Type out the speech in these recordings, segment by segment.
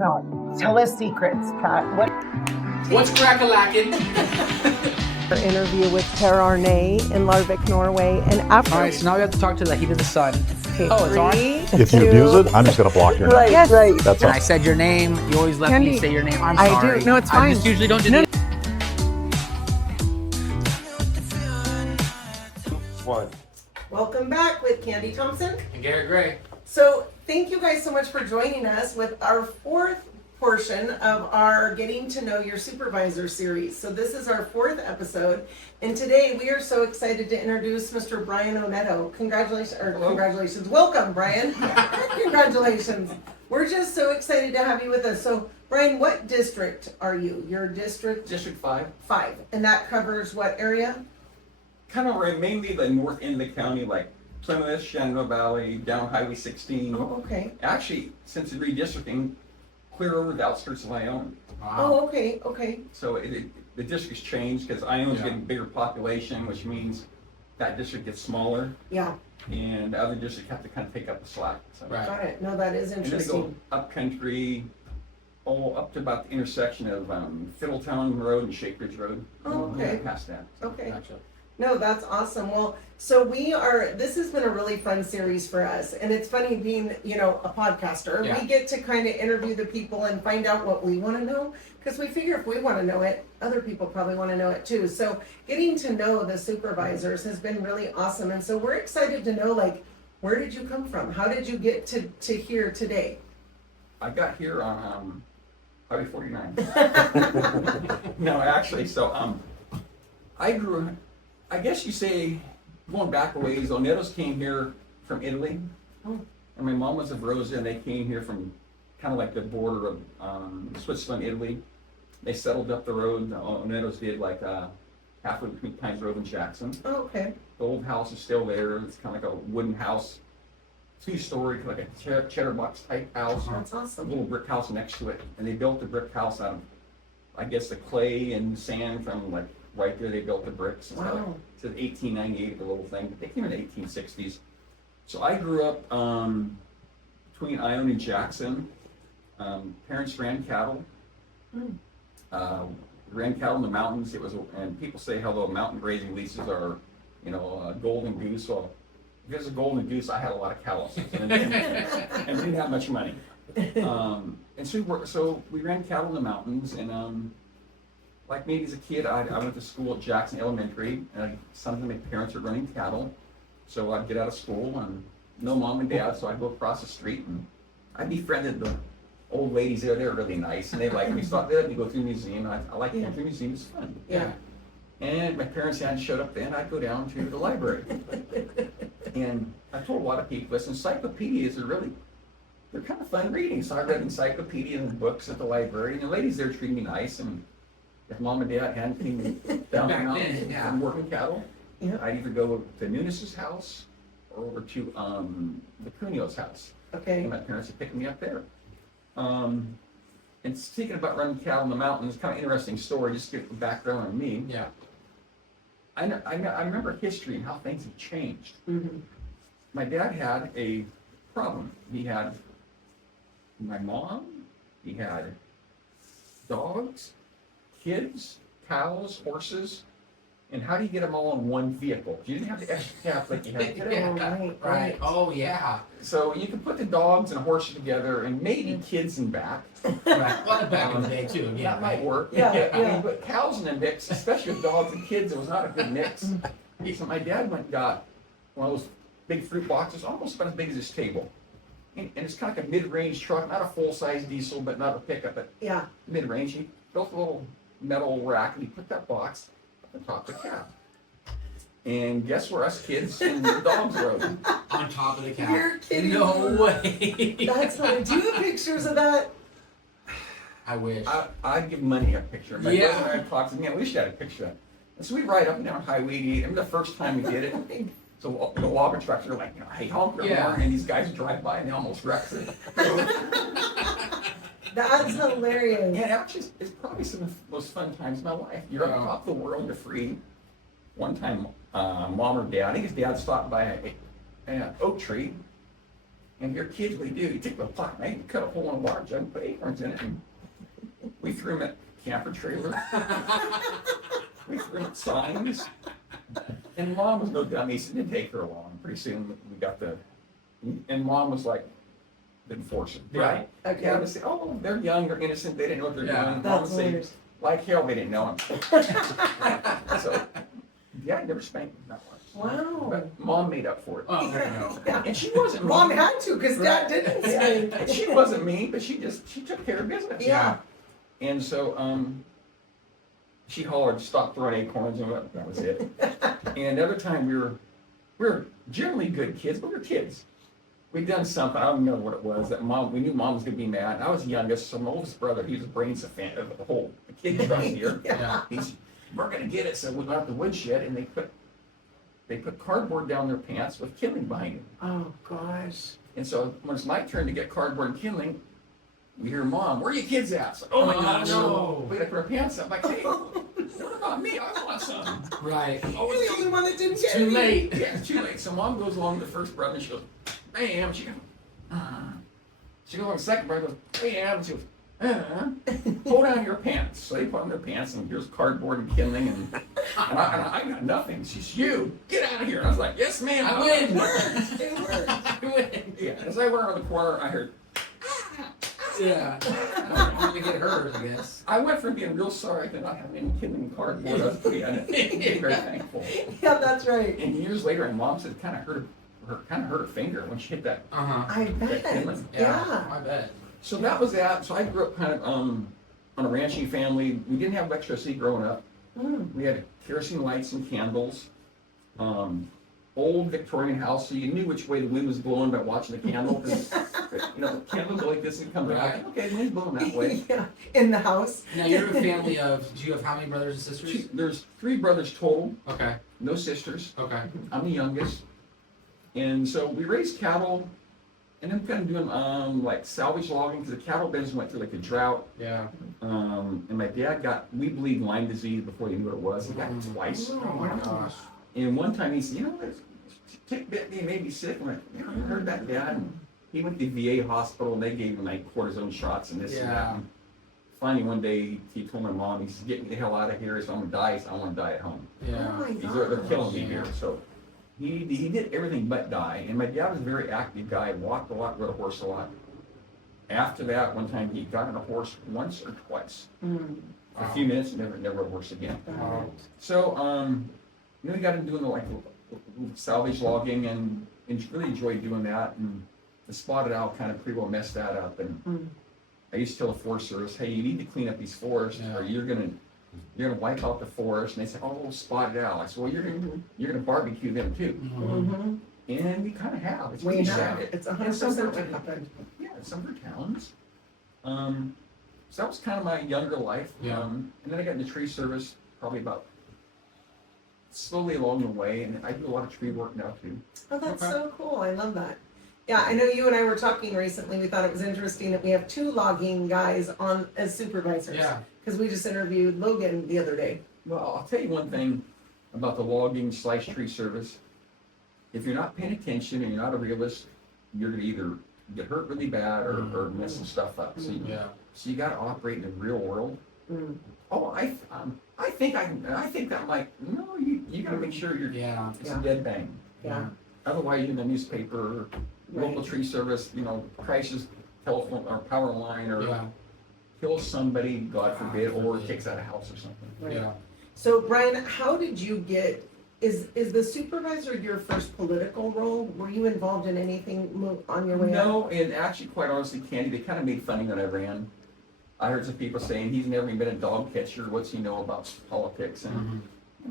No, tell us secrets, Pat. What's crack-a-lackin'? Our interview with Per Arne in Larvik, Norway, and after. All right, so now we have to talk to the heat of the sun. Okay, Oh, it's on? If you abuse it, I'm just going to block your name. Right, yes. Right. That's And all. I said your name. You always let me Kandi, say your name. I'm I sorry. do. No, it's I fine. just usually don't do No. that. Welcome back with Kandi Thompson. And Garrett Gray. So thank you guys so much for joining us with our fourth portion of our Getting to Know Your Supervisor series. So this is our fourth episode, and today we are so excited to introduce Mr. Brian Oneto. Congratulations. Welcome, Brian. Congratulations. We're just so excited to have you with us. So Brian, what district are you? Your district? District 5. 5. And that covers what area? Kind of mainly the north end of the county, like Plymouth, Shenandoah Valley, down Highway 16. Oh, okay. Actually, since the redistricting, clear over the outskirts of Ione. Oh, okay. So the district's changed because Ione's getting a bigger population, which means that district gets smaller, Yeah, and the other districts have to kind of take up the slack. So. Right. got it. No, that is And then they go interesting. up country, all up to about the intersection of Fiddletown Road and Shake Ridge Road. Oh, okay. Past that. Okay. Gotcha. No, that's awesome. Well, so this has been a really fun series for us. And it's funny being, a podcaster. Yeah. We get to kind of interview the people and find out what we want to know. Because we figure if we want to know it, other people probably want to know it too. So getting to know the supervisors has been really awesome. And so we're excited to know, where did you come from? How did you get to here today? I got here on Highway 49. No, actually, so I guess you say, going back a ways, Oneto's came here from Italy. Oh. And my mom was of Rosa, and they came here from kind of like the border of Switzerland, Italy. They settled up the road. Oneto's did halfway between Pines Grove and Jackson. Oh, okay. The old house is still there. It's kind of like a wooden house, 2-story, like a cheddar box type house. That's A awesome. little brick house next to it. And they built the brick house out of, I guess, the clay and sand from right there. They built the bricks. And Wow. stuff. It said 1898, the little thing. They came in the 1860s. So I grew up between Ione and Jackson. Parents ran cattle. Ran cattle in the mountains. And people say, hello, mountain grazing leases are, a golden goose. Well, if there's a golden goose, I had a lot of cattle. And we didn't have much money. And so we ran cattle in the mountains. And like maybe as a kid, I went to school at Jackson Elementary. And some of my parents were running cattle. So I'd get out of school and no mom and dad. So I'd go across the street and I befriended the old ladies there. They were really nice. And they liked me. So they let me go through the museum. I liked going through the museum. It was fun. Yeah. And my parents hadn't showed up then. I'd go down to the library. And I told a lot of people this, encyclopedias they're kind of fun reading. So I read encyclopedias and books at the library. And the ladies there treated me nice. And if mom and dad hadn't came down the mountains and working cattle, Yeah. I'd either go to Nunes's house or over to the Cunio's house. Okay. And my parents would pick me up there. And speaking about running cattle in the mountains, kind of interesting story, just to get the background on me. Yeah. I remember history and how things have changed. Mm-hmm. My dad had a problem. He had my mom, he had dogs, kids, cows, horses, and how do you get them all in one vehicle? You didn't have the extra cab like you have today. Oh, right. Oh, yeah. So you can put the dogs and horses together and maybe kids in back. Right. Well, back in the day, too. Yeah. That might work. Yeah. But cows in a mix, especially with dogs and kids, it was not a good mix. So my dad went and got one of those big fruit boxes, almost about as big as this table. And it's kind of like a mid-range truck, not a full-size diesel, but not a pickup, but Yeah. mid-range. He built a little metal rack and he put that box up on top of the cab. And guess where us kids and the dogs rode? On top of the cow. You're kidding No me. way. That's funny. Do you have pictures of that? I wish. I'd give money a picture. My Yeah. brother and I talked to me, I wish I had a picture of it. And so we ride up and down Highway 88. I remember the first time we did it. So the logger trucks are like, hey, honk your horn, and these guys drive by and they almost wreck it. That's hilarious. And actually, it's probably some of the most fun times of my life. You're on top of the world, you're free. One time, mom or dad, I think his dad stopped by an oak tree, And your kids, what do? You take the pot, and you cut a hole in a water jug, put acorns in it, and we threw them at camper trailers. We threw them at signs. And Mom was no dummy, so it didn't take her long. Pretty soon we got and Mom was like, the enforcer, right? Okay. Yeah, they say, oh, they're young, they're innocent, they didn't know what they're doing. Mom That's would say, hilarious. like hell, they didn't know him. So, Dad never spanked me that much. Wow. But Mom made up for it. Oh, there you go. Yeah. And she wasn't Mom mean. had to, because Dad didn't say. And she wasn't mean, but she took care of business. Yeah. And so, she hollered, stop throwing acorns, and that was it. And the other time we were generally good kids, but we were kids. We'd done something, I don't remember what it was, that we knew Mom was gonna be mad. And I was the youngest, so my oldest brother, he was the brains of the whole kid trust here. Yeah. We're gonna get it, so we went out the woodshed and they put cardboard down their pants with kindling behind it. Oh, gosh. And so when it's my turn to get cardboard and kindling, we hear Mom, where are your kids at? So, oh my Oh, gosh, no. we gotta put our pants up. I'm like, hey, what about me? I want some. Right. Oh, you're the only one that didn't get Too any. late. Yeah, it's too late. So Mom goes along to the first brother and she goes, bam. She goes, She goes on the second brother, goes, bam. She goes, pull down your pants. So they put on their pants and here's cardboard and kindling and I got nothing. She's, you, get out of here. And I was like, yes, ma'am. I win. It worked. I win. Yeah, as I went around the corner, I heard, Yeah. I'm gonna get hurt, I guess. I went from being real sorry to not having any kindling cardboard. I was pretty very thankful. Yeah, that's right. And years later, and Mom said it kind of hurt her finger when she hit that. I bet. kindling. Yeah. I bet. So that was that. So I grew up kind of on a ranching family. We didn't have electricity growing up. Mm. We had kerosene lights and candles. Old Victorian house, so you knew which way the wind was blowing by watching the candle. 'Cause, the candle would go like this and come back. Right. Okay, the wind's blowing that way. Yeah. In the house. Now you're a family of, do you have how many brothers and sisters? There's 3 brothers total, Okay. no sisters. Okay. I'm the youngest. And so we raised cattle, and then kind of doing like salvage logging, because the cattle business went through like a drought. Yeah. And my dad got, we believe, Lyme disease before he knew what it was. He got it twice. Oh my gosh. And one time he said, tick bit me and made me sick. I'm like, I heard that, Dad. And he went to the VA hospital and they gave him like cortisone shots and this and that. Yeah. And finally, one day he told my mom, he said, get me the hell out of here. So I'm gonna die. So I want to die at home. Yeah. Oh my They're gosh. killing me here. So he did everything but die. And my dad was a very active guy. Walked a lot, rode a horse a lot. After that, one time he got on a horse once or twice. Mm. For a few minutes, never rode a horse again. Wow. So, we got into doing the salvage logging and really enjoyed doing that. And the spotted owl kind of pretty well messed that up. And I used to tell the Forest Service, hey, you need to clean up these forests, or you're gonna wipe out the forest. And they said, oh, spotted owl. I said, well, you're gonna barbecue them too. Mm-hmm. And we kind of have. It's We pretty have. sad. It's And some 100% of what our- happened. Yeah, some of our towns. So that was kind of my younger life. Yeah. And then I got into tree service probably about slowly along the way, and I do a lot of tree work now too. Oh, that's Okay. so cool. I love that. Yeah, I know you and I were talking recently. We thought it was interesting that we have 2 logging guys on as supervisors. Yeah. Because we just interviewed Logan the other day. Well, I'll tell you one thing about the logging / tree service. If you're not paying attention and you're not a realist, you're gonna either get hurt really bad or mess some stuff up. So Yeah. you got to operate in the real world. Mm. Oh, I think that might. No, you got to make sure you're. Yeah. It's a dead bang. Yeah. Otherwise, you're in the newspaper, local Right. tree service, crashes telephone or power line or Yeah. kills somebody, God forbid, or takes out a house or something. Right. Yeah. So, Brian, how did you get? Is the supervisor your first political role? Were you involved in anything on your way up? No, and actually, quite honestly, Kandi, they kind of made fun of me when I ran. I heard some people saying he's never even been a dog catcher. What's he know about politics? And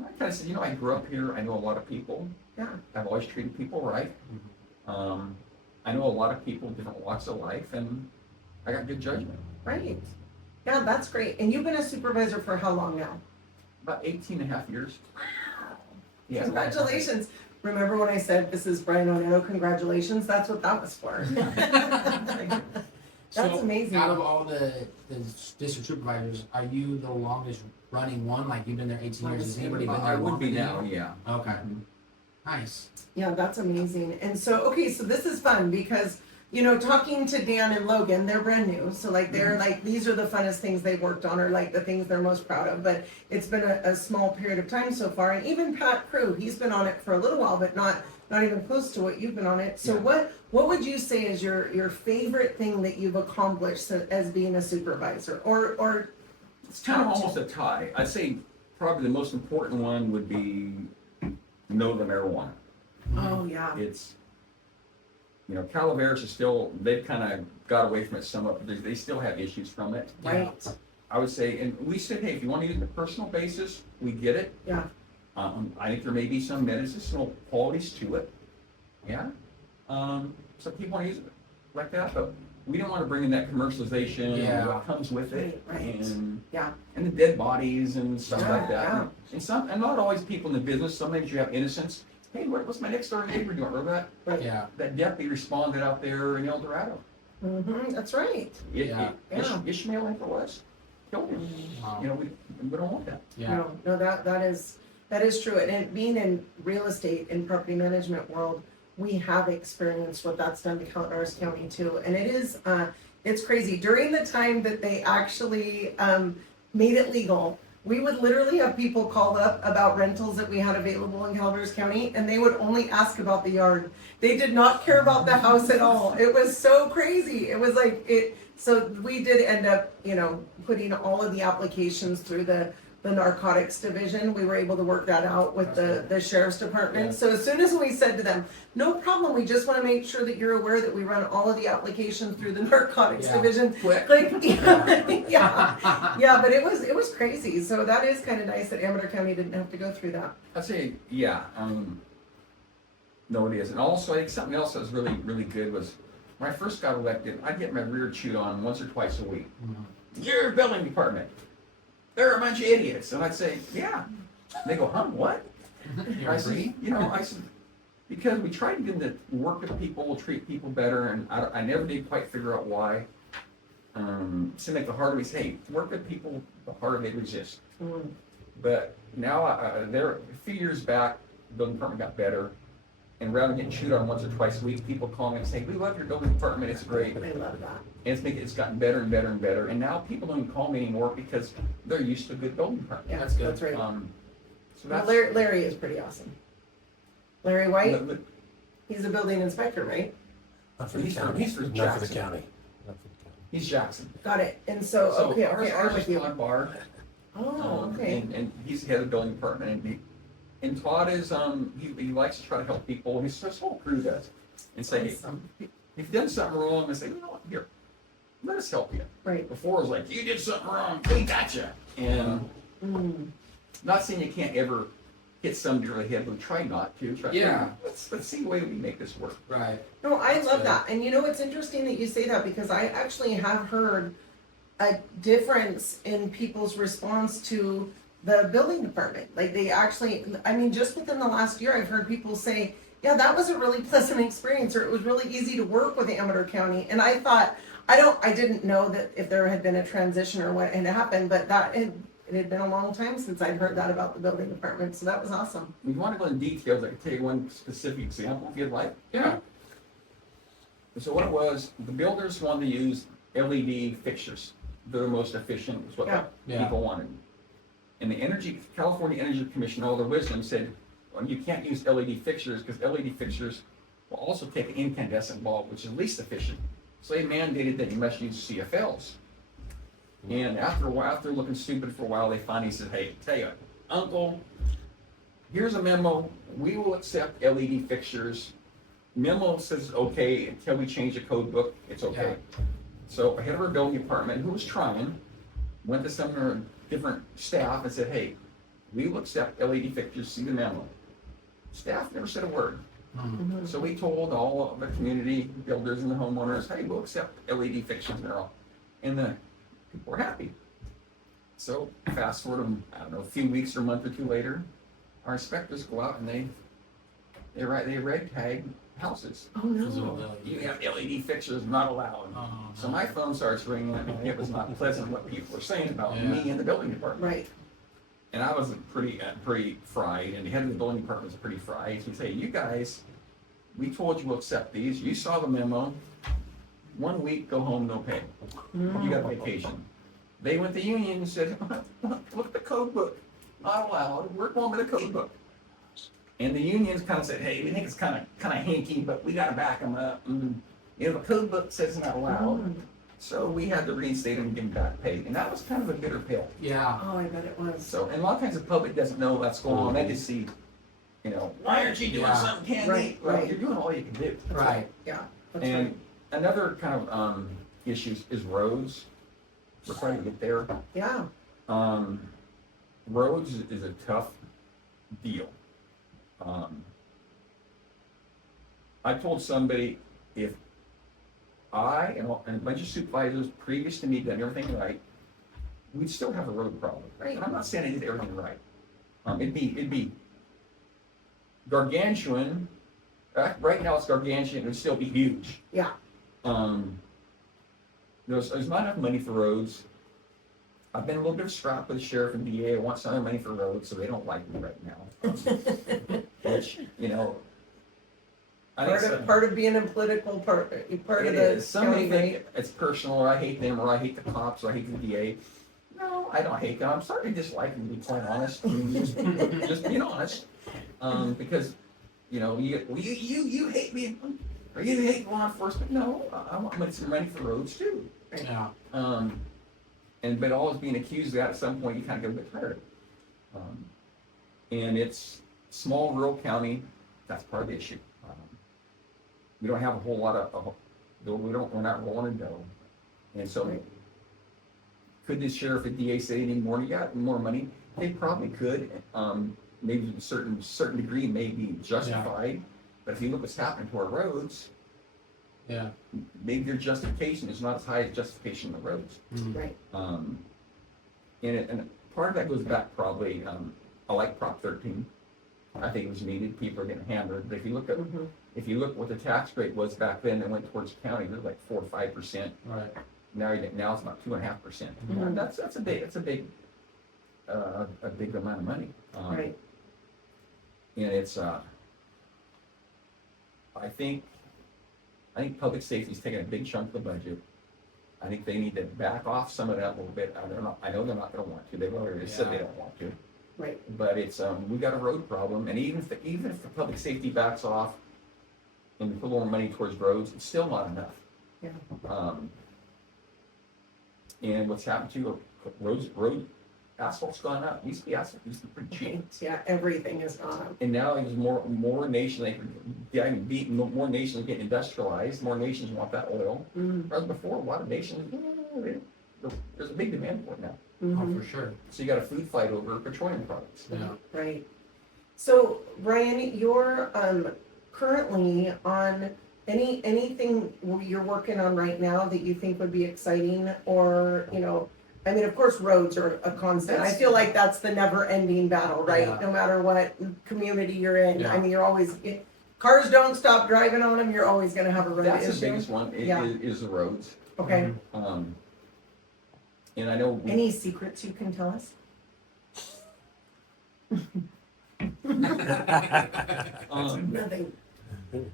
I kind of said, I grew up here. I know a lot of people. Yeah. I've always treated people right. I know a lot of people, different walks of life, and I got good judgment. Right. Yeah, that's great. And you've been a supervisor for how long now? About 18 and a half years. Yeah. Congratulations. Remember when I said this is Brian Oneto, congratulations? That's what that was for. That's So, amazing. Out of all the district supervisors, are you the longest running one? Like you've been there 18 years. Has anybody been there I would longer be than now, you? yeah. Okay. Nice. Yeah, that's amazing. And so, okay, so this is fun because you know, talking to Dan and Logan, they're brand new, so like they're like, these are the funnest things they've worked on, or like the things they're most proud of, but it's been a small period of time so far, and even Pat Crew, he's been on it for a little while, but not even close to what you've been on it. So Yeah. what would you say is your favorite thing that you've accomplished as being a supervisor, or It's kind of almost a tie. I'd say probably the most important one would be know the marijuana. Oh, yeah. It's, you know, Calaveras is still, they've kind of got away from it somewhat, but they still have issues from it. Right. I would say, and we said, hey, if you want to use it on a personal basis, we get it. Yeah. I think there may be some medicinal qualities to it. Yeah. Some people want to use it like that, but we don't want to bring in that commercialization and what comes with it, Right. and Yeah. and the dead bodies and stuff Yeah, like that. yeah. And not always people in the business. Sometimes you have innocence. Hey, what's my next door neighbor doing? Remember that? Right. Yeah. That deputy responded out there in El Dorado. That's right. Yeah. Ishmael, I think it was, killed him. Wow. You know, we don't want that. Yeah. No, that is true. And being in real estate and property management world, we have experienced what that's done to Amador County too. And it is, it's crazy. During the time that they actually made it legal, we would literally have people call up about rentals that we had available in Amador County, and they would only ask about the yard. They did not care about the house at all. It was so crazy. It was like it. So we did end up, you know, putting all of the applications through the narcotics division. We were able to work that out with the sheriff's department. Yeah. So as soon as we said to them, no problem, we just want to make sure that you're aware that we run all of the applications through the narcotics Yeah. division. Quick. Like, yeah, but it was crazy. So that is kind of nice that Amador County didn't have to go through that. I'd say, yeah, no, it is. And also, I think something else that was really, really good was when I first got elected, I'd get my rear chewed on once or twice a week. Your building department, they're a bunch of idiots. And I'd say, yeah. And they go, huh, what? You I agree? said, I said, because we tried to get them to work with people, treat people better, and I never did quite figure out why. Seemed like the harder we say, hey, work with people, the harder they resist. But now, there, a few years back, the building department got better. And rather than getting chewed on once or twice a week, people call me and say, we love your building department, it's great. I love that. And it's gotten better and better and better. And now people don't even call me anymore because they're used to a good building department. Yeah, That's good. That's right. So Well, that's, Larry is pretty awesome. Larry White, but he's a building inspector, right? Not for the He's from- county. he's from Not for the Jackson. county. Not for the county. he's Jackson. Got it. And so, So okay, ours I'm is with you. Todd Barr. Oh, okay. And he's the head of the building department. And Todd is, he likes to try to help people. His whole crew does. And say, hey, Awesome. if you've done something wrong, and say, you know what, here, let us help you. Right. Before it was like, you did something wrong, we got you. And not saying you can't ever hit somebody over the head, but try not to. Yeah. Let's see the way we make this work. Right. No, I That's love good. that. And you know, it's interesting that you say that because I actually have heard a difference in people's response to the building department. Like they actually, I mean, just within the last year, I've heard people say, yeah, that was a really pleasant experience, or it was really easy to work with Amador County. And I thought, I didn't know that if there had been a transition or what had happened, but it had been a long time since I'd heard that about the building department. So that was awesome. If you want to go in details, I can tell you one specific example if you'd like. Yeah. So what it was, the builders wanted to use LED fixtures. They're the most efficient, is what Yeah. people wanted. And the California Energy Commission, all their wisdom, said, well, you can't use LED fixtures because LED fixtures will also take an incandescent bulb, which is least efficient. So they mandated that you must use CFLs. And after a while, after looking stupid for a while, they finally said, hey, tell you, Uncle, here's a memo. We will accept LED fixtures. Memo says okay until we change the code book. It's okay. So a head of our building department who was trying went to some of our different staff and said, hey, we will accept LED fixtures, see the memo. Staff never said a word. So we told all of the community builders and the homeowners, hey, we'll accept LED fixtures and all. And the people were happy. So fast forward, I don't know, a few weeks or a month or two later, our inspectors go out and they red tag houses. Oh no. You have LED fixtures not allowed. So my phone starts ringing, and it was not pleasant what people were saying about me and the building department. Right. And I was pretty fried, and the head of the building department was pretty fried. He said, hey, you guys, we told you we'll accept these. You saw the memo. 1 week, go home, no pay. You got vacation. They went to the union and said, look at the code book. Not allowed. We're going with the code book. And the unions kind of said, hey, we think it's kind of hanky, but we got to back them up. And, the code book says it's not allowed. So we had to reinstate them and give them back pay. And that was kind of a bitter pill. Yeah. Oh, I bet it was. So, and a lot of times the public doesn't know what's going on. They just see, why aren't you doing Yeah. something, Kandi? Right, Well, right. you're doing all you can do. Right. Yeah, that's And right. another kind of issues is roads. We're trying to get there. Yeah, Roads is a tough deal. I told somebody if I and a bunch of supervisors previous to me done everything right, we'd still have a road problem. Right. And I'm not saying I did everything right. It'd be gargantuan. Right now it's gargantuan. It'd still be huge. yeah, There's not enough money for roads. I've been a little bit of scrap with the sheriff and DA. I want some other money for roads, so they don't like me right now. Which, I think part of being a political part of it the is. Somebody county, think right? it's personal, or I hate them, or I hate the cops, or I hate the DA. No, I don't hate them. I'm starting to dislike them, to be quite honest. I mean, just being honest. Because, you hate me, or you hate law enforcement. No, I want some money for roads too. Yeah. But always being accused of that, at some point you kind of get a bit tired of it. And it's small rural county, that's part of the issue. We don't have a whole lot of we're not rolling in dough. And so, Right. could the sheriff and DA say any more? Yeah, more money. They probably could. Maybe to a certain degree may be justified. But if you look what's happening to our roads, Yeah. maybe their justification is not as high as justification on the roads. Right, And part of that goes back probably, I like Prop 13. I think it was needed. People are getting hammered. But if you look what the tax rate was back then, it went towards the county. It was like 4 or 5%. Right. Now it's about 2.5%. Mhm. That's a big amount of money. right, And it's I think public safety's taking a big chunk of the budget. I think they need to back off some of that a little bit. I know they're not going to want to. They've already said they don't want to. right. But it's we got a road problem, and even if the public safety backs off and we put more money towards roads, it's still not enough. Yeah. And what's happened to road asphalt's gone up. Used to be asphalt used to be pretty cheap, Right. Yeah, everything is gone up. and now there's more nations. More nations get industrialized. More nations want that oil. Whereas before, a lot of nations, there's a big demand for it now. Mhm. Oh, for sure. So you got a food fight over petroleum products. Yeah. Right. So, Brian, you're currently on anything you're working on right now that you think would be exciting, or I mean, of course, roads are a constant. I feel like that's the never-ending battle, right? Yeah. No matter what community you're in. Yeah. I mean, you're always cars don't stop driving on them. You're always going to have a road That's issue. the biggest one. Yeah. Is the roads. Okay. And I know Any secrets you can tell us? Nothing.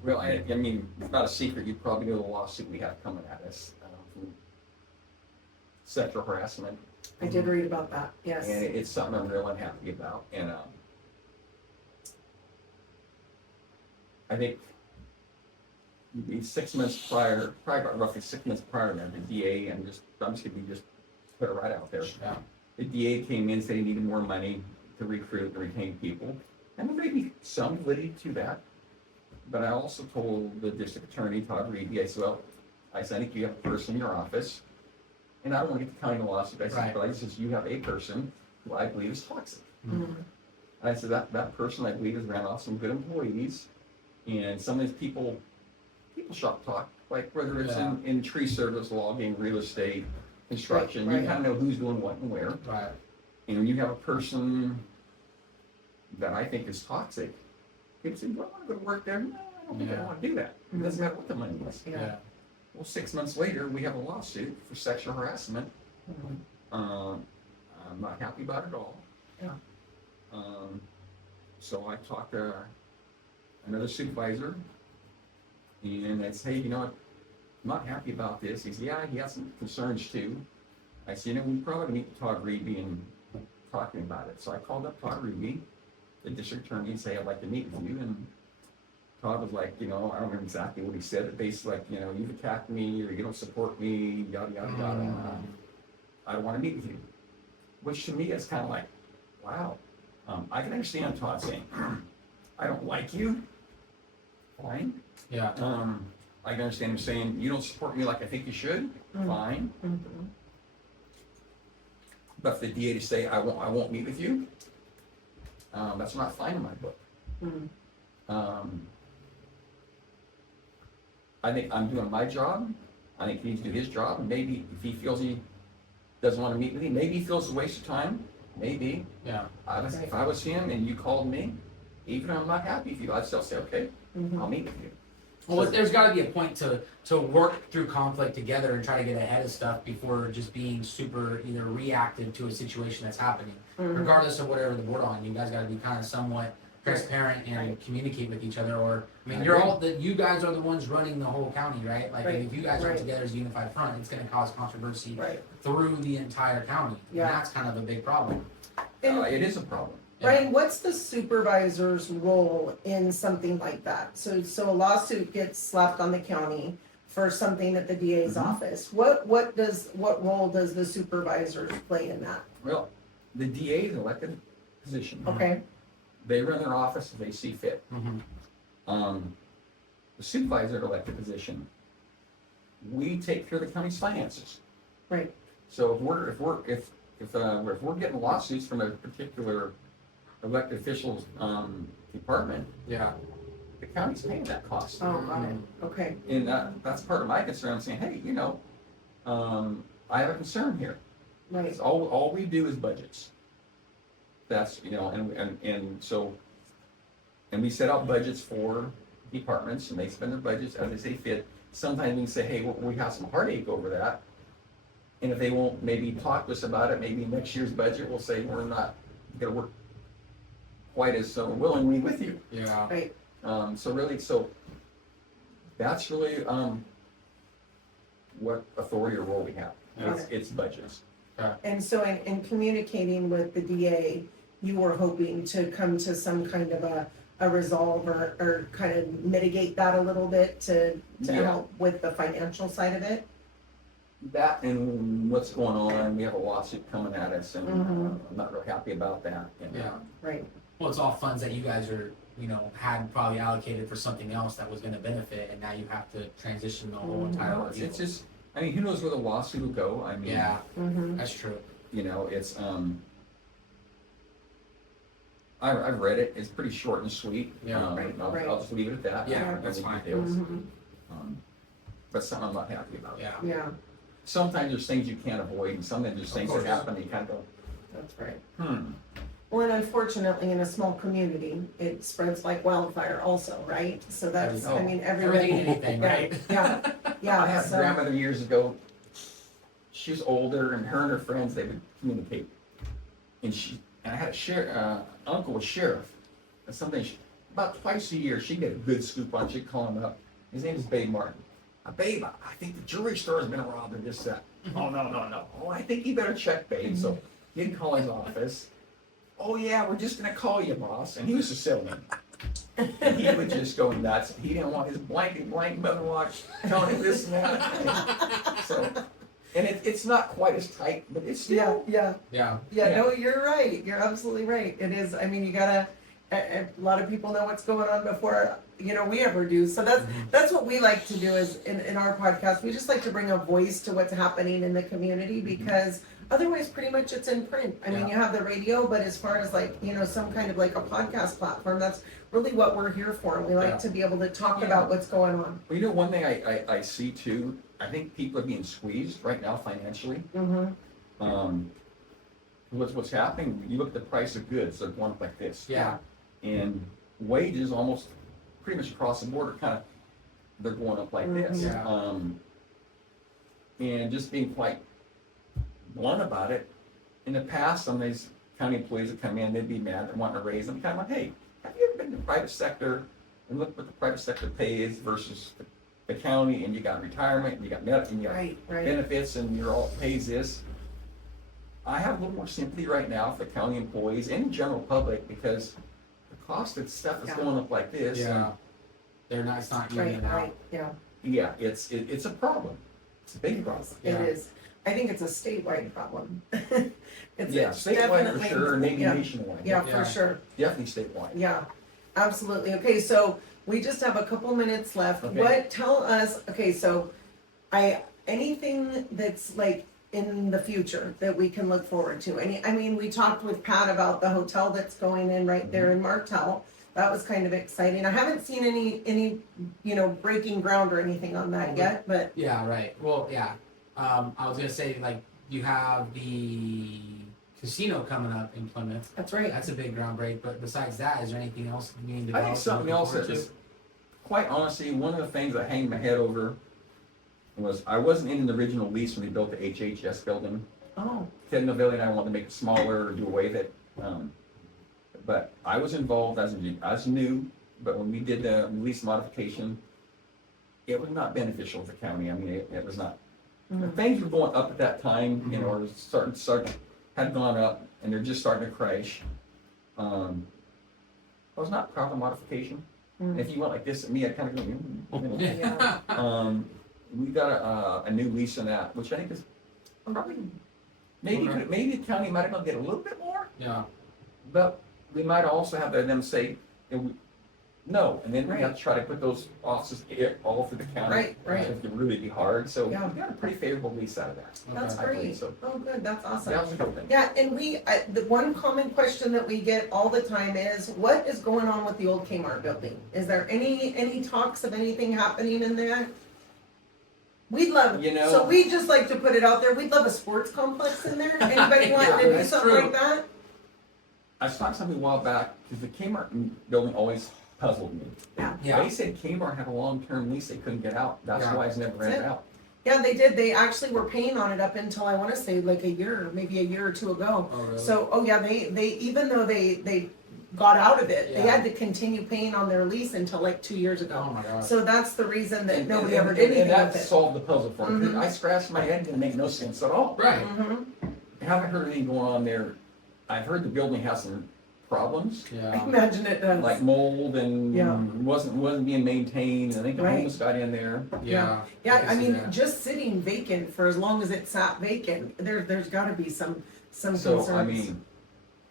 well, I mean, it's not a secret. You probably know the lawsuit we have coming at us from sexual harassment, I did read about that. Yes. and it's something I'm real unhappy about. And I think maybe 6 months prior, probably about roughly 6 months prior to that, the DA, I'm just gonna just put it right out there. Yeah. The DA came in and said he needed more money to recruit and retain people, and there may be some validity to that. But I also told the district attorney, Todd Reedy, I said, I think you have a person in your office, and I don't want to get the county lawsuit. I said, Right. but I said, you have a person who I believe is toxic. Mhm. And I said, that person I believe has ran off some good employees, and some of these people shop talk, like whether it's Yeah. in tree service, logging, real estate, construction, Right. you kind of know who's doing what and where. Right. And when you have a person that I think is toxic, people say, do I want to go to work there? No, I don't think I Yeah. want to do that. It doesn't matter what the money is. Yeah. Yeah. Well, 6 months later, we have a lawsuit for sexual harassment. Mhm. I'm not happy about it at all. Yeah. So I talked to another supervisor, and I said, hey, not happy about this. He said, yeah, he has some concerns too. I said, we probably ought to meet Todd Reeby and talking about it. So I called up Todd Reeby, the district attorney, and say, I'd like to meet with you. And Todd was like, I don't remember exactly what he said, but basically like, you've attacked me or you don't support me, yada, yada, yada. I don't want to meet with you. Which to me is kind of like, wow. I can understand Todd saying, I don't like you. Fine. Yeah. I can understand him saying, you don't support me like I think you should. Fine. But for the DA to say, I won't meet with you, that's not fine in my book. I think I'm doing my job. I think he needs to do his job. And maybe if he feels he doesn't want to meet with me, maybe he feels it's a waste of time. Maybe. Yeah. If I was him and you called me, even if I'm not happy with you, I'd still say, okay, I'll meet with you. Well, there's got to be a point to work through conflict together and try to get ahead of stuff before just being super either reactive to a situation that's happening. Regardless of whatever the board on, you guys got to be kind of somewhat transparent and communicate with each other. Or I mean, you guys are the ones running the whole county, right? Like if you guys are together as a unified front, it's going to cause controversy through the entire county. And that's kind of a big problem. It is a problem. Brian, what's the supervisor's role in something like that? So a lawsuit gets slapped on the county for something at the DA's office. What role does the supervisor play in that? Well, the DA is an elected position. Okay. They run their office as they see fit. The supervisor elected position, we take care of the county's finances. Right. So if we're getting lawsuits from a particular elected official's department, the county's paying that cost. Oh, got it. Okay. And that's part of my concern. I'm saying, hey, I have a concern here. Right. It's all we do is budgets. That's and we set out budgets for departments and they spend their budgets as they see fit. Sometimes we can say, hey, we have some heartache over that. And if they won't maybe talk to us about it, maybe next year's budget we'll say we're not going to work quite as willingly with you. Yeah. Right. So that's really what authority or role we have. It's budgets. And so in communicating with the DA, you were hoping to come to some kind of a resolve or kind of mitigate that a little bit to help with the financial side of it? That and what's going on, we have a lawsuit coming at us and I'm not real happy about that. Right. Well, it's all funds that you guys are, had probably allocated for something else that was going to benefit, and now you have to transition the whole entire ordeal. It's just, who knows where the lawsuit will go? That's true. It's I've read it. It's pretty short and sweet. I'll just leave it at that. Yeah, that's fine. Details. But something I'm not happy about. Yeah. Sometimes there's things you can't avoid, and sometimes there's things that happen and you kind of go, That's right. Well, and unfortunately, in a small community, it spreads like wildfire also, right? So that's, everybody. Everything and anything, right? Yeah. I had a grandmother years ago. She was older, and her friends, they would communicate. And I had a uncle was sheriff. And about twice a year, she'd get a good scoop on. She'd call him up. His name is Babe Martin. Babe, I think the jewelry store has been robbed and this, that. Oh, no. Oh, I think you better check, Babe. So he'd call his office. Oh, yeah, we're just going to call you, boss. And he was a salesman. And he would just go nuts. He didn't want his blank mother watch telling him this and that. So, and it's not quite as tight, but it's still. Yeah. No, you're right. You're absolutely right. It is. You gotta. A lot of people know what's going on before we ever do. So that's what we like to do is in our podcast. We just like to bring a voice to what's happening in the community because otherwise, pretty much it's in print. You have the radio, but as far as some kind of like a podcast platform, that's really what we're here for. We like to be able to talk about what's going on. Well, one thing I see too. I think people are being squeezed right now financially. What's happening? You look at the price of goods; they're going up like this. And wages almost pretty much across the board are they're going up like this. And just being quite blunt about it, in the past, some of these county employees that come in, they'd be mad and wanting to raise them. Kind of like, hey, have you ever been to the private sector and look what the private sector pays versus the the county and you got retirement, and you got med, and you got Right, right. benefits, and you're all pays this. I have a little more sympathy right now for county employees and the general public because the cost of stuff is Yeah. going up like this. Yeah. They're not, it's not Right, even out. right, yeah. Yeah, it's a problem. It's a big problem. It Yeah. is. I think it's a statewide problem. It's Yeah, statewide for definitely- sure, and maybe yeah, nationwide. Yeah, Yeah. for sure. Definitely statewide. Yeah, absolutely. Okay, so we just have a couple minutes left. Okay. Tell us, okay, so anything that's like in the future that we can look forward to? I mean, we talked with Pat about the hotel that's going in right there in Martell. That was kind of exciting. I haven't seen any, breaking ground or anything on that yet, but Yeah, right. Well, yeah. I was gonna say, like, you have the casino coming up in Plymouth. that's right. That's a big ground break. But besides that, is there anything else being I developed? think something else that was, quite honestly, one of the things I hanged my head over was I wasn't in the original lease when they built the HHS building. Oh, Ted Novelli and I wanted to make it smaller or do away with it. But I was involved as new, but when we did the lease modification, it was not beneficial to the county. I mean, it was not. Things were going up at that time, or had gone up, and they're just starting to crash. I was not proud of the modification. And if you went like this at me, I'd kind of go, yeah. we got a new lease on that, which I think is probably, maybe the county might have gonna get a little bit more, Yeah. but we might also have them say, no, and then we have to try to put those offices all through the county. Right. It could really be hard, so we Yeah. got a pretty favorable lease out of that. That's I believe great. so. Oh, good. That's awesome. That was a good thing. Yeah, and the one common question that we get all the time is, what is going on with the old Kmart building? Is there any talks of anything happening in there? We'd love, so we just like to put it out there, we'd love a sports complex in there. Anybody want to do that's something true. like that? I was talking to somebody a while back, because the Kmart building always puzzled me. Yeah. They said Kmart had a long-term lease they couldn't get out. That's Yeah. why it's never rented out. Yeah, they did. They actually were paying on it up until I want to say like maybe a year or two ago. Oh, really? So, they even though they got out of it, they Yeah. had to continue paying on their lease until like 2 years ago. Oh my God. So that's the reason that And- nobody and- ever did and anything that with it. solved the puzzle for me. Mhm. I scratched my head, it didn't make no sense at all. Right. I haven't heard anything going on there. I've heard the building has some problems, I Yeah. imagine it does. like mold and Yeah. wasn't being maintained. I think the Right. homeless got in there. Yeah. Yeah, can I see mean, that. just sitting vacant for as long as it sat vacant, there's got to be some concerns. So, I mean,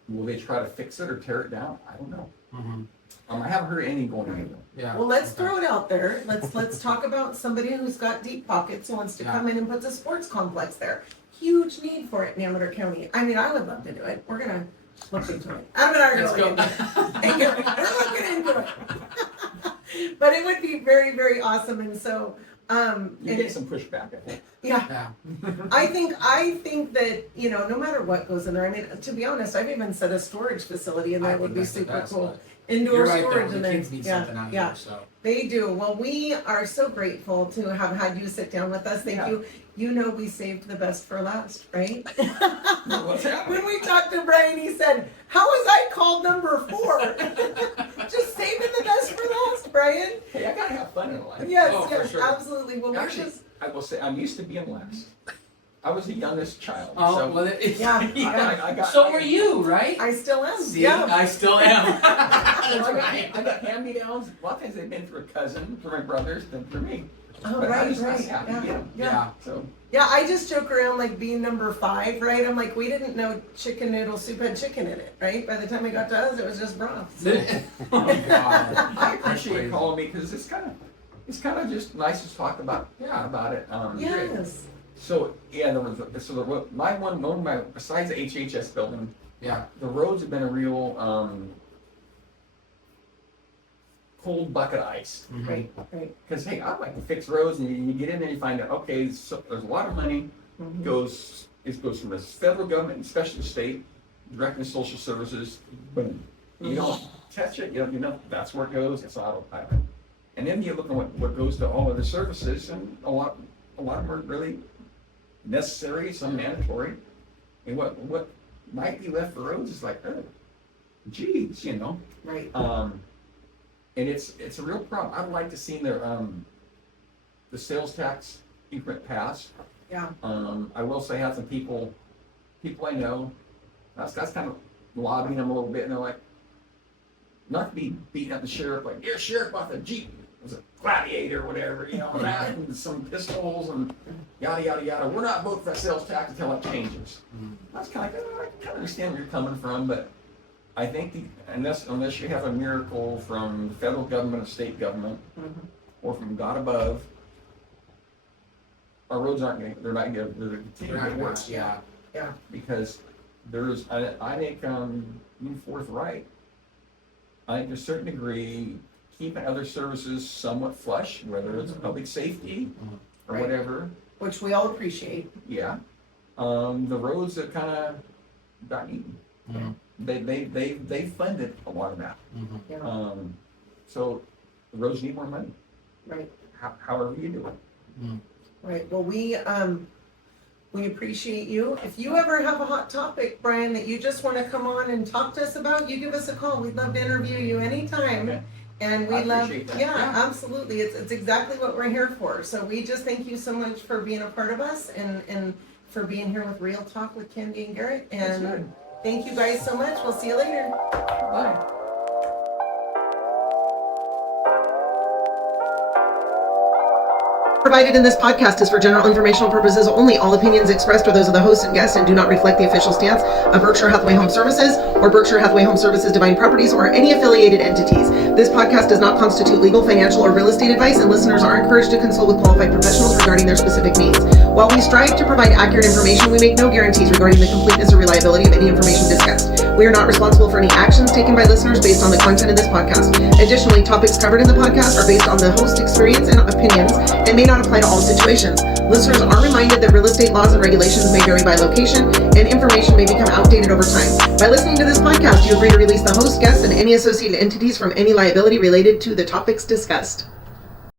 will they try to fix it or tear it down? I don't know. Mhm. I haven't heard anything going anywhere. Yeah. Well, let's Okay. throw it out there. Let's talk about somebody who's got deep pockets who wants to Yeah. come in and puts a sports complex there. Huge need for it in Amador County. I mean, I would love to do it. We're gonna look into it. Adam and I are Let's gonna go. look into it. We're looking into it. But it would be very, very awesome. And so, You and get it- some pushback, I think. yeah. Yeah. I think that, no matter what goes in there, I mean, to be honest, I've even said a storage facility in I there would think be that's the super best, cool. but Indoor You're right, storage though. in The there. kids need Yeah, something out yeah. here, so. They do. Well, we are so grateful to have had you sit down with us. Thank Yeah. you. You know we saved the best for last, right? What's happening? When we talked to Brian, he said, how was I called number 4? Just saving the best for last, Brian. Hey, I gotta have fun in life. Yes, Oh, for yes, sure. absolutely. Well, we're Actually, just, I will say, I'm used to being last. I was the youngest child. Oh, so well, Yeah. I got, So were you, right? I still am. See, Yeah. I still am. That's I right. got hand-me-downs. A lot of times they've been for a cousin, for my brothers, than for me. Oh, But I right, was right. happy to get 'em. Yeah. So, Yeah, I just joke around like being number 5, right? I'm like, we didn't know chicken noodle soup had chicken in it, right? By the time it got to us, it was just broth. So. Oh, God. I appreciate you calling me because it's kind of just nice to talk about it. Yes. So yeah, besides the HHS building, Yeah. the roads have been a real cold bucket of ice. Mhm. Right, right. Because hey, I like to fix roads, and you get in there, you find out okay, so there's a lot of money Mhm. goes from the federal government, especially the state, directly to social services. Boom. You don't touch it. You know that's where it goes. It's autopilot. And then you look at what goes to all other services, and a lot of them are really necessary, some mandatory. And what might be left for roads is like, oh, geez, Right. and it's a real problem. I'd like to see their the sales tax increment passed. Yeah. I will say I have some people I know, that's kind of lobbying them a little bit, and they're like, not to be beating up the sheriff, like, your sheriff bought the Jeep, it was a Gladiator or whatever, you know, and that, and some pistols and yada, yada, yada. We're not voting for that sales tax until it changes. That's kind of, I kind of understand where you're coming from, but I think unless you have a miracle from the federal government or state government, or from God above, our roads they're not going to continue to get worse. Yeah. Yeah. Because I think you forthright. I think to a certain degree, keeping other services somewhat flush, whether it's public safety or Right. whatever. Which we all appreciate. Yeah. The roads have kind of gotten eaten. They funded a lot of that. Yeah. So the roads need more money. Right. However you do it. Right. Well, we appreciate you. If you ever have a hot topic, Brian, that you just want to come on and talk to us about, you give us a call. We'd love to interview you anytime. Okay. And we I love, appreciate that. yeah, absolutely. It's exactly what we're here for. So we just thank you so much for being a part of us and for being here with Real Talk with Kandi and Garrett. That's And good. thank you guys so much. We'll see you later. Bye. Provided in this podcast is for general informational purposes only. All opinions expressed are those of the host and guest and do not reflect the official stance of Berkshire Hathaway Home Services or Berkshire Hathaway Home Services Divine Properties or any affiliated entities. This podcast does not constitute legal, financial, or real estate advice, and listeners are encouraged to consult with qualified professionals regarding their specific needs. While we strive to provide accurate information, we make no guarantees regarding the completeness or reliability of any information discussed. We are not responsible for any actions taken by listeners based on the content of this podcast. Additionally, topics covered in the podcast are based on the host experience and opinions and may not apply to all situations. Listeners are reminded that real estate laws and regulations may vary by location, and information may become outdated over time. By listening to this podcast, you agree to release the host, guests, and any associated entities from any liability related to the topics discussed.